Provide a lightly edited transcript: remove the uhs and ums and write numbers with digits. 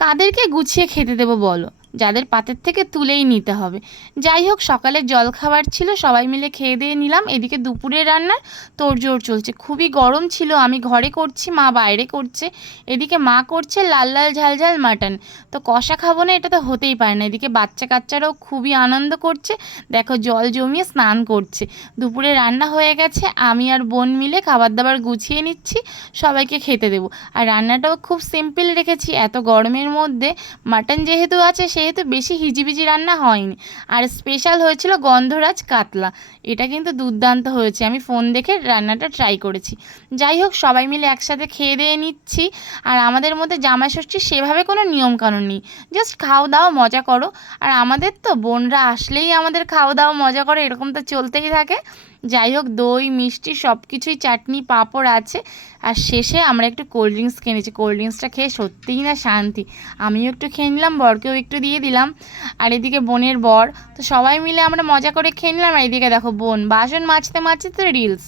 কাদেরকে গুছিয়ে খেতে দেবো বলো, যাদের পাতের থেকে তুলেই নিতে হবে। যাই হোক, সকালের জলখাবার ছিল, সবাই মিলে খেয়ে দিয়ে নিলাম। এদিকে দুপুরের রান্নার তোড়জোড় চলছে, খুবই গরম ছিল, আমি ঘরে করছি, মা বাইরে করছে। এদিকে মা করছে লাল লাল ঝাল ঝাল মাটন। তো কষা খাবো না, এটা তো হতেই পারে না। এদিকে বাচ্চা কাচ্চারাও খুবই আনন্দ করছে, দেখো জল জমিয়ে স্নান করছে। দুপুরে রান্না হয়ে গেছে, আমি আর বোন মিলে খাবার দাবার গুছিয়ে নিচ্ছি, সবাইকে খেতে দেবো। আর রান্নাটাও খুব সিম্পল রেখেছি, এত গরমের মধ্যে মাটন যেহেতু আছে সেহেতু বেশি হিজিবিজি রান্না হয়নি। আর স্পেশাল হয়েছিল গন্ধরাজ কাতলা, এটা কিন্তু দুর্দান্ত হয়েছে, আমি ফোন দেখে রান্নাটা ট্রাই করেছি। যাই হোক, সবাই মিলে একসাথে খেয়ে দিয়ে নিচ্ছি। আর আমাদের মধ্যে জামাই ষষ্ঠীর সেভাবে কোনো নিয়মকানুন নেই, জাস্ট খাও দাও মজা করো। আর আমাদের তো বোনরা আসলেই আমাদের খাও দাও মজা করো, এরকম তো চলতেই থাকে। যাই হোক, দই মিষ্টি সব কিছুই, চাটনি পাঁপড় আছে। আর শেষে আমরা একটু কোল্ড ড্রিঙ্কস খেয়ে নিচ্ছি, কোল্ড ড্রিঙ্কসটা খেয়ে সত্যিই না শান্তি। আমিও একটু খেয়ে নিলাম, বরকেও একটু দিয়ে দিলাম। আর এদিকে বোনের বর, তো সবাই মিলে আমরা মজা করে খেয়ে নিলাম। আর এদিকে দেখো বোন বাসন মাজতে মাজতে তো রিলস।